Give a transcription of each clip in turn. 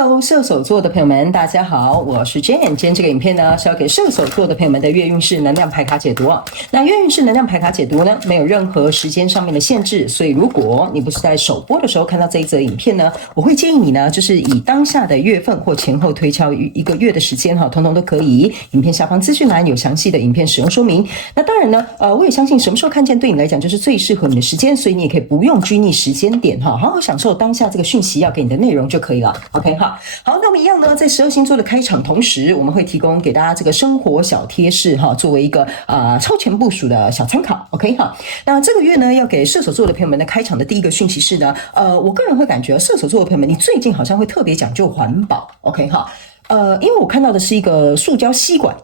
Hello， 射手座的朋友們，大家好，我是 Jane。今天這個影片呢是要給射手座的朋友們的月運勢能量牌卡解讀。那月運勢能量牌卡解讀呢，沒有任何時間上面的限制，所以如果你不是在首播的時候看到這一則影片呢，我會建議你呢，就是以當下的月份或前後推敲一個月的時間通通都可以。影片下方資訊欄有詳細的影片使用說明。那當然呢，我也相信什麼時候看見對你來講就是最適合你的時間，所以你也可以不用拘泥時間點好好享受當下這個訊息要給你的內容就可以了。OK 好，那麼一樣呢，在12星座的開場同時，我們會提供給大家這個生活小貼士作為一個超前部署的小參考。OK 好，那這個月呢，要給射手座的朋友們的開場的第一個訊息是呢，我個人會感覺射手座的朋友們，你最近好像會特別講究環保。OK 好。因為我看到的是一個塑膠吸管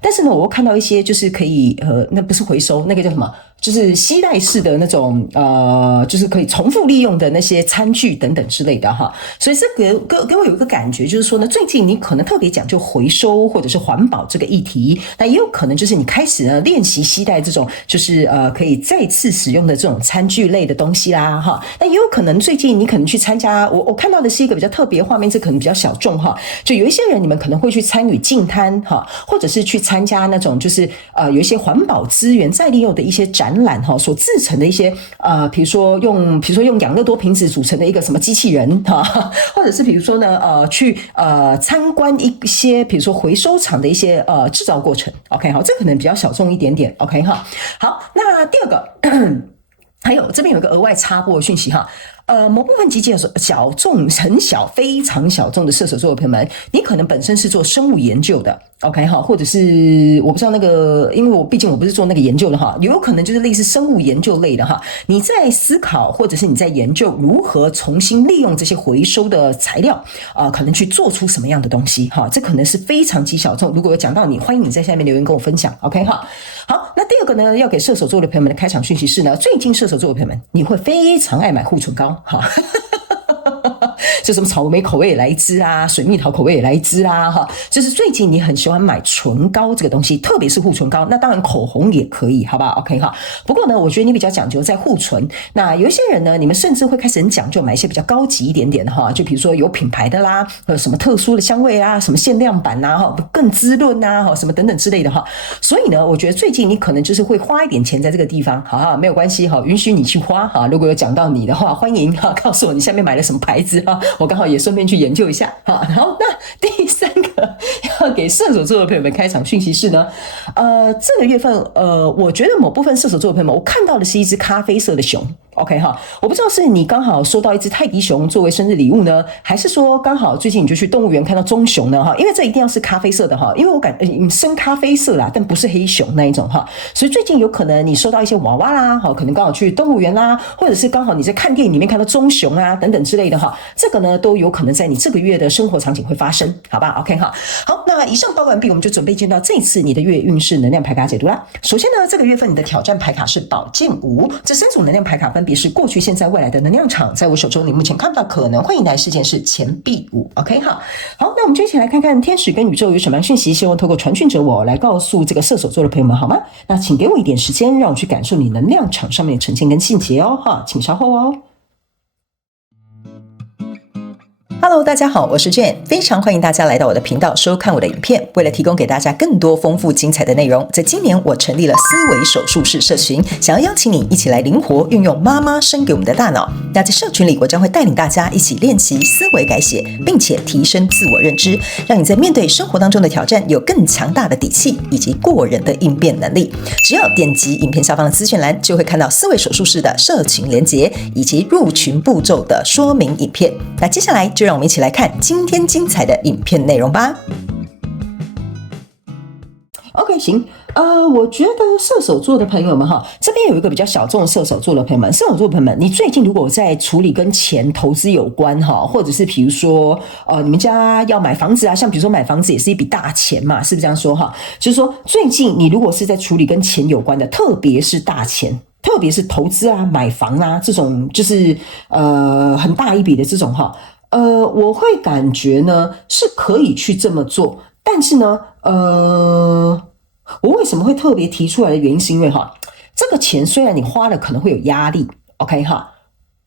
但是呢，我又看到一些就是可以那不是回收，那個叫什麼？就是攜帶式的那種就是可以重複利用的那些餐具等等之類的所以這個給我有一個感覺，就是說呢，最近你可能特別講究回收或者是環保這個議題，那也有可能就是你開始呢練習攜帶這種就是可以再次使用的這種餐具類的東西啦那也有可能最近你可能去參加，我看到的是一個比較特別的畫面，這可能比較小眾就有一些人你们可能會去參與淨灘或者是去參加那種就是有一些環保資源再利用的一些展覽所製成的一些比如說用養樂多瓶子組成的一個什麼機器人或者是比如說呢去參觀一些比如說回收廠的一些製造過程。OK 好，這可能比較小眾一點點。OK 好，那第二個還有這邊有一個額外插播的訊息某部分極其小眾很小非常小眾的射手座的朋友們，你可能本身是做生物研究的 OK 或者是我不知道那個，因為畢竟我不是做那個研究的有可能就是類似生物研究類的你在思考或者是你在研究如何重新利用這些回收的材料可能去做出什麼樣的東西這可能是非常極小眾，如果有講到你，歡迎你在下面留言跟我分享。 OK 好，那第二個呢，要給射手座的朋友們的開場訊息是呢，最近射手座的朋友們，你會非常愛買護唇膏就什麼草莓口味也來一支水蜜桃口味也來一支就是最近你很喜歡買唇膏這個東西，特別是護唇膏，那當然口紅也可以，好不好 ？OK 不過呢，我覺得你比較講究在護唇，那有一些人呢，你們甚至會開始很講究買一些比較高級一點點的就比如說有品牌的啦，什麼特殊的香味什麼限量版更滋潤什麼等等之類的所以呢，我覺得最近你可能就是會花一點錢在這個地方，沒有關係允許你去花如果有講到你的話，歡迎告訴我你下面買了什麼牌子我剛好也順便去研究一下然後那第三個要給射手座的朋友們開場訊息是呢這個月份我覺得某部分射手座的朋友們，我看到的是一隻咖啡色的熊。OK 我不知道是你剛好收到一隻泰迪熊作為生日禮物呢，還是說剛好最近你就去動物園看到棕熊呢因為這一定要是咖啡色的因為我深咖啡色啦，但不是黑熊那一種所以最近有可能你收到一些娃娃啦可能剛好去動物園啦，或者是剛好你在看電影裡面看到棕熊等等之類的這個呢都有可能在你這個月的生活場景會發生，好吧 OK 好，那以上報告完畢，我們就準備進到這一次你的月運勢能量牌卡解讀啦。首先呢，這個月份你的挑戰牌卡是寶劍5，這3組能量牌卡分別是過去、現在、未來的能量場，在我手中你目前看到可能會迎來事件是錢幣5。 OK 好，那我們就一起來看看天使跟宇宙有什麼樣訊息，希望透過傳訊者我來告訴這個射手座的朋友們好嗎？那請給我一點時間，讓我去感受你能量場上面的呈現跟細節請稍後Hello， 大家好，我是 Jane， 非常歡迎大家來到我的頻道收看我的影片。為了提供給大家更多豐富精彩的內容，在今年我成立了思維手術室社群，想要邀請你一起來靈活運用媽媽生給我們的大腦。那在社群裡，我將會帶領大家一起練習思維改寫，並且提升自我認知，讓你在面對生活當中的挑戰有更強大的底氣以及過人的應變能力。只要點擊影片下方的資訊欄，就會看到思維手術室的社群連結以及入群步驟的說明影片。那接下來就讓我們一起來看今天精彩的影片內容吧。OK， 行，我覺得射手座的朋友們這邊有一個比較小眾的射手座的朋友們，射手座的朋友们，你最近如果在處理跟錢投資有關或者是比如說你們家要買房子像比如說買房子也是一筆大錢嘛，是不是這樣說就是說最近你如果是在處理跟錢有關的，特別是大錢，特別是投資買房這種就是很大一筆的這種我會感覺呢是可以去這麼做，但是呢我為什麼會特別提出來的原因是因為這個錢雖然你花了可能會有壓力 OK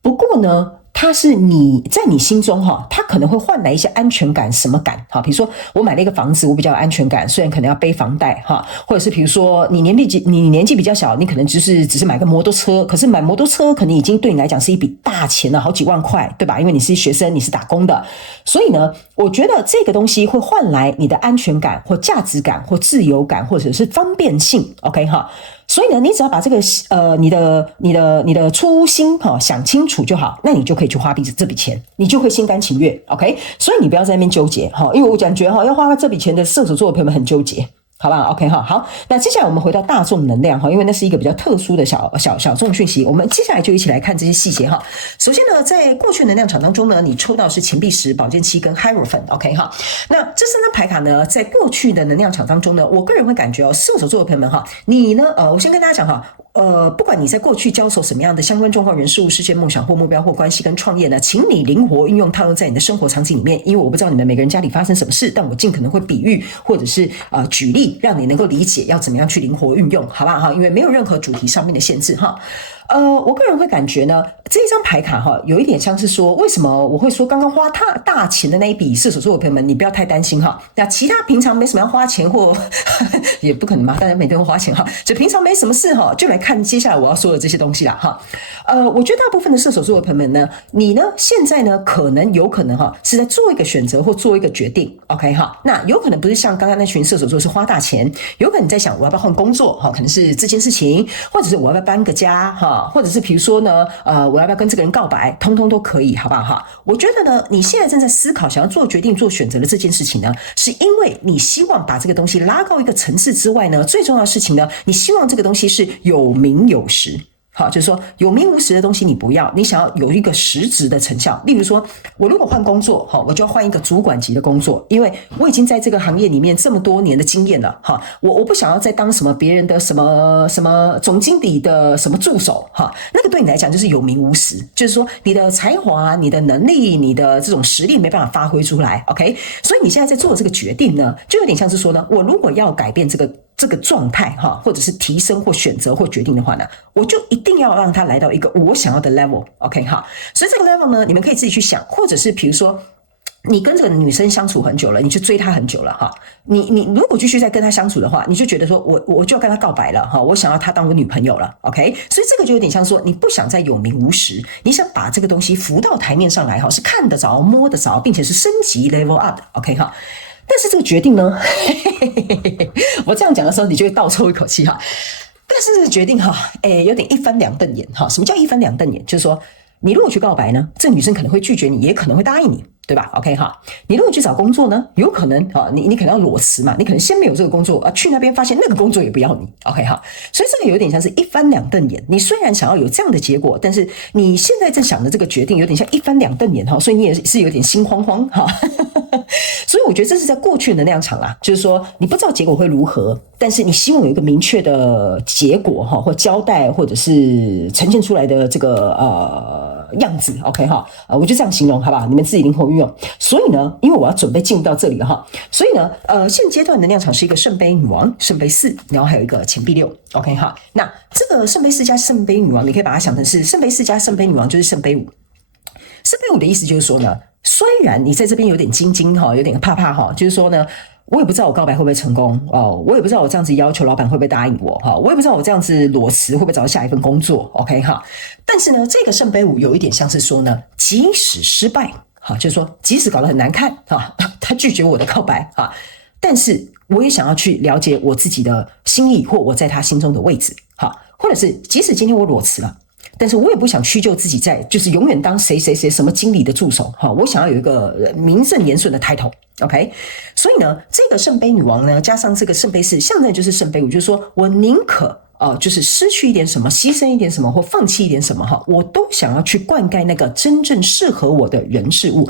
不過呢它是你在你心中哈，它可能會換來一些安全感，什麼感哈？比如說我買了一個房子，我比較有安全感，雖然可能要背房貸哈，或者是比如說你年紀比較小，你可能只是買個摩托車，可是買摩托車可能已經對你來講是一筆大錢了，好幾萬塊，對吧？因為你是學生，你是打工的，所以呢，我覺得這個東西會換來你的安全感或價值感或自由感或者是方便性 ，OK 哈。所以呢，你只要把這個你的初心哈想清楚就好，那你就可以去花這筆錢，你就會心甘情願 ，OK。所以你不要在那邊糾結哈，因為我感覺哈要花這筆錢的射手座的朋友們很糾結。好吧 ，OK 哈，好，那接下來我們回到大眾能量哈，因為那是一個比較特殊的小眾訊息，我們接下來就一起來看這些細節哈。首先呢，在過去能量場當中呢，你抽到是錢幣十、宝劍七跟 Hierophant，OK 哈。那這3張牌卡呢，在過去的能量場當中呢，我個人會感覺射手座的朋友們哈，你呢，我先跟大家講哈。不管你在過去交手什麼樣的相關狀況、人事物、事件、夢想或目標或關係跟創業呢，請你靈活運用套用在你的生活場景裡面。因為我不知道你們每個人家裡發生什麼事，但我盡可能會比喻或者是舉例，讓你能夠理解要怎麼樣去靈活運用，好不好哈？因為沒有任何主題上面的限制哈。我個人會感覺呢，這一張牌卡哈，有一點像是說，為什麼我會說剛剛花大錢的那一筆射手座的朋友們，你不要太擔心哈。那其他平常沒什麼要花錢或也不可能嘛，大家每天都花錢哈，就平常沒什麼事哈，就來看接下來我要說的這些東西啦哈。我覺得大部分的射手座的朋友們呢，你呢現在呢有可能哈是在做一個選擇或做一個決定 ，OK 哈。那有可能不是像剛剛那群射手座是花大錢，有可能你在想我要不要換工作哈，可能是這件事情，或者是我要不要搬個家哈。或者是比如說呢，我要不要跟這個人告白，通通都可以，好不好哈？我覺得呢，你現在正在思考想要做決定、做選擇的這件事情呢，是因為你希望把這個東西拉高一個層次之外呢，最重要的事情呢，你希望這個東西是有名有實。好，就是說有名無實的東西你不要，你想要有一個實質的成效。例如說，我如果換工作，我就要換一個主管級的工作，因為我已經在這個行業裡面這麼多年的經驗了，我不想要再當什麼別人的什麼總經理的什麼助手，那個對你來講就是有名無實，就是說你的才華、你的能力、你的這種實力沒辦法發揮出來 ，OK？ 所以你現在在做這個決定呢，就有點像是說呢，我如果要改變這個狀態哈，或者是提升或選擇或決定的話呢，我就一定要讓它來到一個我想要的 level，OK 哈。所以這個 level 呢，你們可以自己去想，或者是比如說你跟這個女生相處很久了，你去追她很久了哈，你如果繼續再跟她相處的話，你就覺得說我就要跟她告白了哈，我想要她當我女朋友了 ，OK。所以這個就有點像說你不想再有名无實，你想把這個東西浮到台面上來哈，是看得着摸得着，並且是升級 level up，OK 哈。但是這個決定呢，我這樣講的時候，你就會倒抽一口氣哈。但是這個決定哈，有點一翻兩瞪眼哈。什麼叫一翻兩瞪眼？就是說，你如果去告白呢，這個女生可能會拒絕你，也可能會答應你，對吧 ？OK 哈。你如果去找工作呢，有可能啊，你可能要裸辭嘛，你可能先沒有這個工作啊，去那邊發現那個工作也不要你 ，OK 哈。所以這個有點像是一翻兩瞪眼。你雖然想要有這樣的結果，但是你現在正想的這個決定有點像一翻兩瞪眼哈，所以你也是有點心慌慌哈。所以我覺得這是在過去的能量場啦，就是說你不知道結果會如何，但是你希望有一個明確的結果哈，或交代，或者是呈現出來的這個樣子 ，OK 哈，我就這樣形容好不好？你們自己靈活運用。所以呢，因為我要準備進入到這裡了哈，所以呢，現階段能量場是一個聖杯女王、聖杯4，然後還有一個錢幣6 ，OK 哈。那這個聖杯4加聖杯女王，你可以把它想成是聖杯4加聖杯女王就是聖杯5。聖杯5的意思就是說呢，雖然你在這邊有點驚驚哈，有點怕怕哈，就是說呢，我也不知道我告白會不會成功哦，我也不知道我這樣子要求老闆會不會答應我哈，我也不知道我這樣子裸辭會不會找到下一份工作 ，OK 哈。但是呢，這個聖杯5有一點像是說呢，即使失敗哈，就是說即使搞得很難看哈，他拒絕我的告白哈，但是我也想要去了解我自己的心意或我在他心中的位置哈，或者是即使今天我裸辭了。但是我也不想屈就自己在，就是永遠當誰什麼經理的助手哈。我想要有一個名正言順的 title， OK。所以呢，這個聖杯女王呢，加上這個聖杯4，象徵就是聖杯5，就是說我寧可就是失去一點什麼，犧牲一點什麼，或放棄一點什麼哈，我都想要去灌溉那個真正適合我的人事物，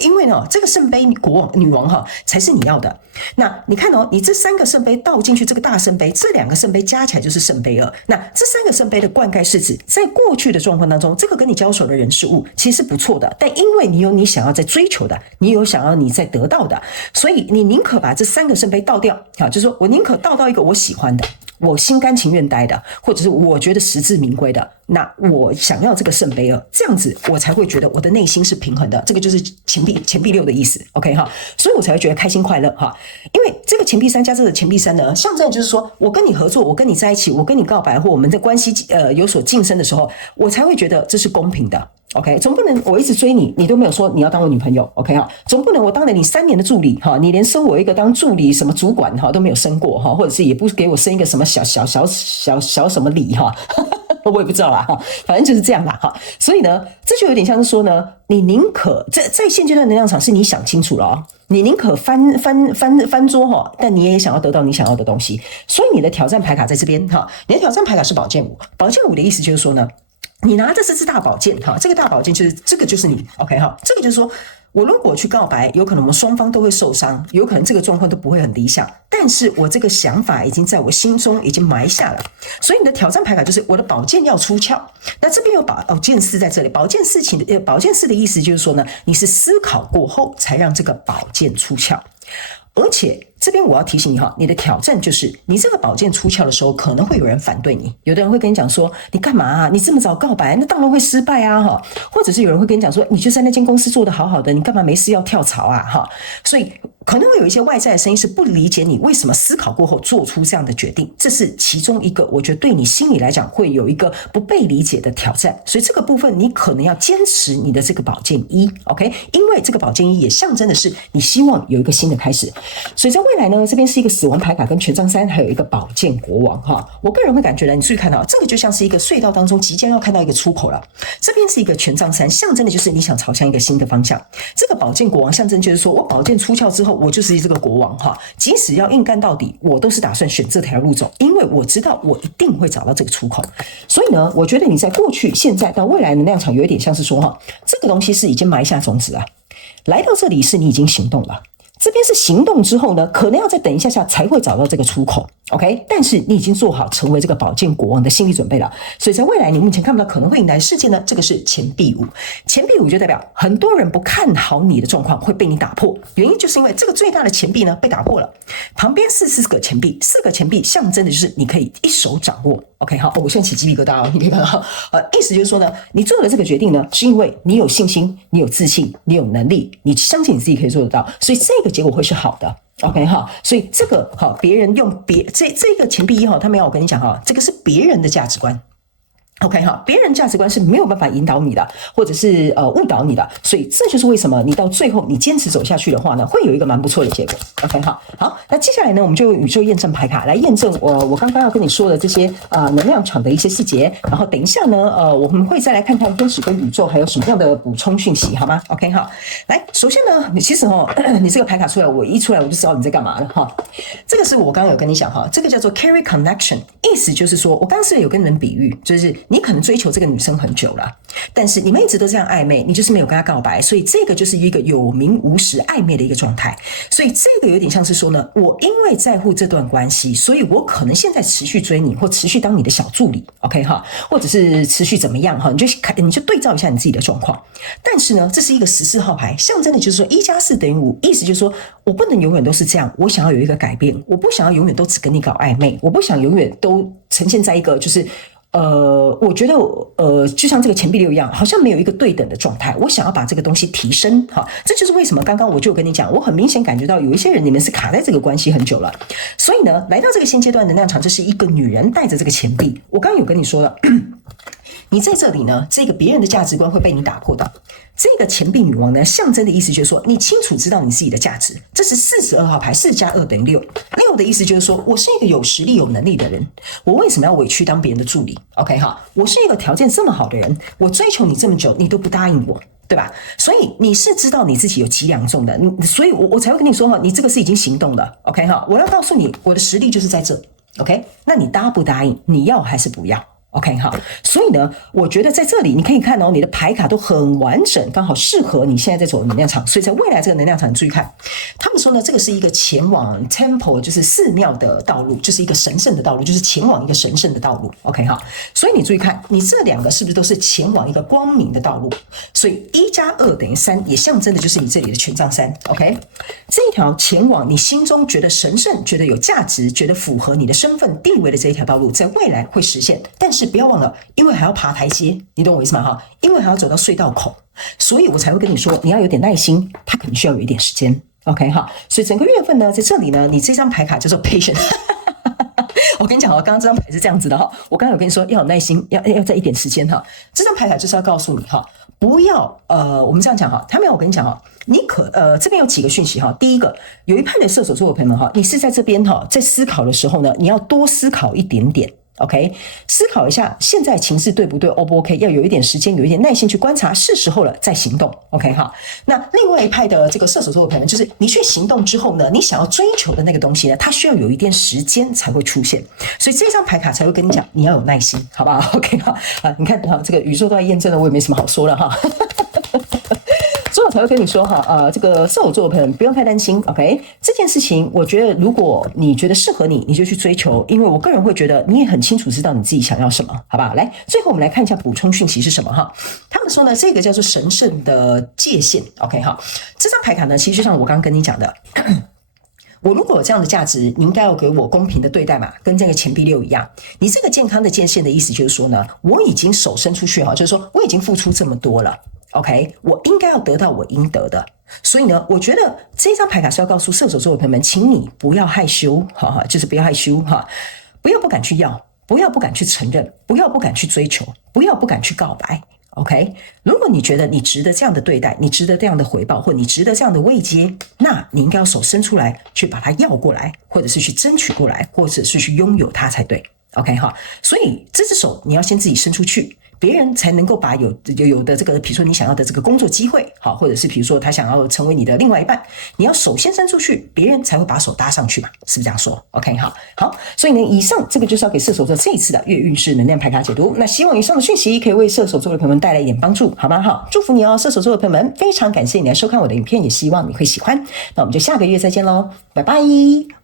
因為呢，這個聖杯女王哈才是你要的。那你看哦，你這3個聖杯倒進去這個大聖杯，這2個聖杯加起來就是聖杯2。那這3個聖杯的灌溉是指，在過去的狀況當中，這個跟你交手的人事物其實是不錯的，但因為你有你想要在追求的，你有想要你在得到的，所以你寧可把這3個聖杯倒掉，好，就是說我寧可倒到一個我喜歡的。我心甘情願待的，或者是我覺得實至名歸的，那我想要這個聖杯二，這樣子我才會覺得我的內心是平衡的。這個就是錢幣六的意思 ，OK 哈，所以我才會覺得開心快樂哈。因為這個錢幣三加這個錢幣三呢，象徵就是說我跟你合作，我跟你在一起，我跟你告白，或我們的關係有所晉升的時候，我才會覺得這是公平的。OK， 總不能我一直追你，你都沒有說你要當我女朋友 ，OK 哈？總不能我當了你3年的助理哈，你連升我一個當助理什麼主管哈都沒有升過哈，或者是也不給我升一個什麼小什麼禮哈，我也不知道啦哈，反正就是這樣啦哈。所以呢，這就有點像是說呢，你寧可在現階段能量場是你想清楚了哦，你寧可翻桌哈，但你也想要得到你想要的東西。所以你的挑戰牌卡在這邊哈，你的挑戰牌卡是宝劍五，寶劍五的意思就是說呢，你拿着這支大寶劍哈，這個大寶劍就是這個就是你 OK 哈，這個就是說我如果去告白，有可能我們雙方都會受傷，有可能這個狀況都不會很理想，但是我這個想法已經在我心中已經埋下了，所以你的挑戰牌卡就是我的寶劍要出鞘。那這邊有寶劍四在這裡，寶劍四的意思就是說呢，你是思考過後才讓這個寶劍出鞘，而且這邊我要提醒你哈，你的挑戰就是你這個寶劍出鞘的時候，可能會有人反對你，有的人會跟你講說，你幹嘛啊？你這麼早告白，那當然會失敗啊哈。或者是有人會跟你講說，你就在那間公司做得好好的，你幹嘛沒事要跳槽啊哈？所以可能會有一些外在的聲音是不理解你為什麼思考過後做出這樣的決定，這是其中一個我覺得對你心裡來講會有一個不被理解的挑戰。所以這個部分你可能要堅持你的這個寶劍一 ，OK？ 因為這個寶劍一也象徵的是你希望有一個新的開始。所以在未來呢，這邊是一個死亡牌卡跟權杖三，還有一個寶劍國王哈。我個人會感覺呢，你注意看到這個就像是一個隧道當中即將要看到一個出口了。這邊是一個權杖三，象徵的就是你想朝向一個新的方向。這個寶劍國王象徵就是說我寶劍出鞘之後，我就是這個國王哈，即使要硬幹到底，我都是打算選這條路走，因為我知道我一定會找到這個出口。所以呢，我覺得你在過去、現在到未來的能量場有一點像是說哈，這個東西是已經埋下種子了，來到這裡是你已經行動了。這邊是行動之後呢，可能要再等一下才會找到這個出口 ，OK？ 但是你已經做好成為這個寶劍國王的心理準備了，所以在未來你目前看不到可能會迎來的事件呢，這個是錢幣五，錢幣五就代表很多人不看好你的狀況會被你打破，原因就是因為這個最大的錢幣呢被打破了，旁邊是4個錢幣，4個錢幣象徵的就是你可以一手掌握 ，OK？ 好，我現在起雞皮疙瘩哦，你可以看到，意思就是說呢，你做了這個決定呢，是因為你有信心，你有自信，你有能力，你相信你自己可以做得到，所以這個結果會是好的 ，OK 哈，所以這個好，別人用這個錢幣一號，他們要我跟你講哈，這個是別人的價值觀。OK 哈，別人價值觀是沒有辦法引導你的，或者是誤導你的，所以這就是為什麼你到最後你堅持走下去的話呢，會有一個蠻不錯的結果。OK 哈，好，那接下來呢，我們就用宇宙驗證牌卡來驗證我剛剛要跟你說的這些能量場的一些細節，然後等一下呢，我們會再來看看天使跟宇宙還有什麼樣的補充訊息，好嗎 ？OK 哈，來，首先呢，其實你這個牌卡出來，我一出來我就知道你在幹嘛了哈。這個是我剛剛有跟你講哈，這個叫做 carry connection， 意思就是說我剛剛是有跟人比喻，就是你可能追求這個女生很久了，但是你們一直都這樣曖昧，你就是沒有跟她告白，所以這個就是一個有名無實曖昧的一個狀態。所以這個有點像是說呢，我因為在乎這段關係，所以我可能現在持續追你，或持續當你的小助理 ，OK 哈，或者是持續怎麼樣哈，你就對照一下你自己的狀況。但是呢，這是一個14號牌，象徵的就是說1+4等於5，意思就是說我不能永遠都是這樣，我想要有一個改变，我不想要永遠都只跟你搞曖昧，我不想永遠都呈現在一個就是我覺得就像這個錢幣六一樣，好像沒有一個對等的狀態。我想要把這個東西提升，哈，這就是為什麼剛剛我就跟你講，我很明顯感覺到有一些人你們是卡在這個關係很久了。所以呢，來到這個新階段能量場，這是一個女人帶着這個錢幣。我剛剛有跟你說了，你在這裡呢，這個別人的價值觀會被你打破的。這個錢幣女王呢，象徵的意思就是說，你清楚知道你自己的價值。這是42號牌，4+2等於6。6的意思就是說，我是一個有實力、有能力的人，我為什麼要委屈當別人的助理 ？OK 哈，我是一個條件這麼好的人，我追求你這麼久，你都不答應我，對吧？所以你是知道你自己有幾兩重的，所以我才會跟你說哈，你這個是已經行動了 ，OK 哈，我要告訴你，我的實力就是在這 ，OK？那你答不答應？你要還是不要 OK， 好，所以呢，我覺得在這裡你可以看哦，你的牌卡都很完整，剛好適合你現在在走的能量場。所以在未來這個能量場，你注意看，他們說呢，這個是一個前往 temple， 就是寺廟的道路，就是一個神聖的道路，就是前往一個神聖的道路。OK， 好，所以你注意看，你這兩個是不是都是前往一個光明的道路？所以1+2等於3，也象徵的就是你這裡的權杖3。OK， 這一條前往你心中覺得神聖、覺得有價值、覺得符合你的身份地位的這一條道路，在未來會實現，但是不要忘了，因為還要爬台階，你懂我意思嗎？哈，因為還要走到隧道口，所以我才會跟你說，你要有點耐心，它可能需要有一點時間。OK， 哈，所以整個月份呢，在這裡呢，你這張牌卡叫做 patient。我跟你講哈，剛剛這張牌是這樣子的哈，我剛剛有跟你說要有耐心，要再一點時間哈。這張牌卡就是要告訴你哈，不要我們這樣講哈，他沒有我跟你講哈，你這邊有幾個訊息哈。第一個，有一派的射手座的朋友們哈，你是在這邊哈，在思考的時候呢，你要多思考一點點。OK， 思考一下現在情勢對不對 ，O 不 OK？ 要有一點時間，有一點耐心去觀察，是時候了再行動。OK， 好。那另外一派的這個射手座的朋友，就是你去行動之後呢，你想要追求的那個東西呢，它需要有一點時間才會出現，所以這張牌卡才會跟你講，你要有耐心，好不好 ？OK， 好啊，你看哈，這個宇宙都在驗證了，我也沒什麼好說了哈。所以我才會跟你說哈，這個射手座的朋友不用太擔心 ，OK？ 這件事情，我覺得如果你覺得適合你，你就去追求，因為我個人會覺得你也很清楚知道你自己想要什麼，好不好？來，最後我們來看一下補充訊息是什麼哈。他們說呢，這個叫做神聖的界限 ，OK 哈。這張牌卡呢，其實就像我剛剛跟你講的。我如果有這樣的價值，你應該要給我公平的對待嘛，跟這個錢幣6一樣。你這個健康的界限的意思就是說呢，我已經手伸出去哈，就是說我已經付出這麼多了。OK， 我應該要得到我應得的，所以呢，我覺得這張牌卡是要告訴射手座的朋友們，請你不要害羞，就是不要害羞哈，不要不敢去要，不要不敢去承認，不要不敢去追求，不要不敢去告白。OK， 如果你覺得你值得這樣的對待，你值得這樣的回報，或你值得這樣的位階，那你應該要手伸出來，去把它要過來，或者是去爭取過來，或者是去擁有它才對。OK 哈，所以這隻手你要先自己伸出去。別人才能夠把有的這個，比如說你想要的這個工作機會，好，或者是比如說他想要成為你的另外一半，你要手先伸出去，別人才會把手搭上去嘛，是不是這樣說 ？OK， 好，所以呢，以上這個就是要給射手座這一次的月運勢能量牌卡解讀。那希望以上的訊息可以為射手座的朋友們帶來一點幫助，好嗎？好，祝福你哦，射手座的朋友們，非常感謝你來收看我的影片，也希望你會喜歡。那我們就下個月再見嘍，拜拜。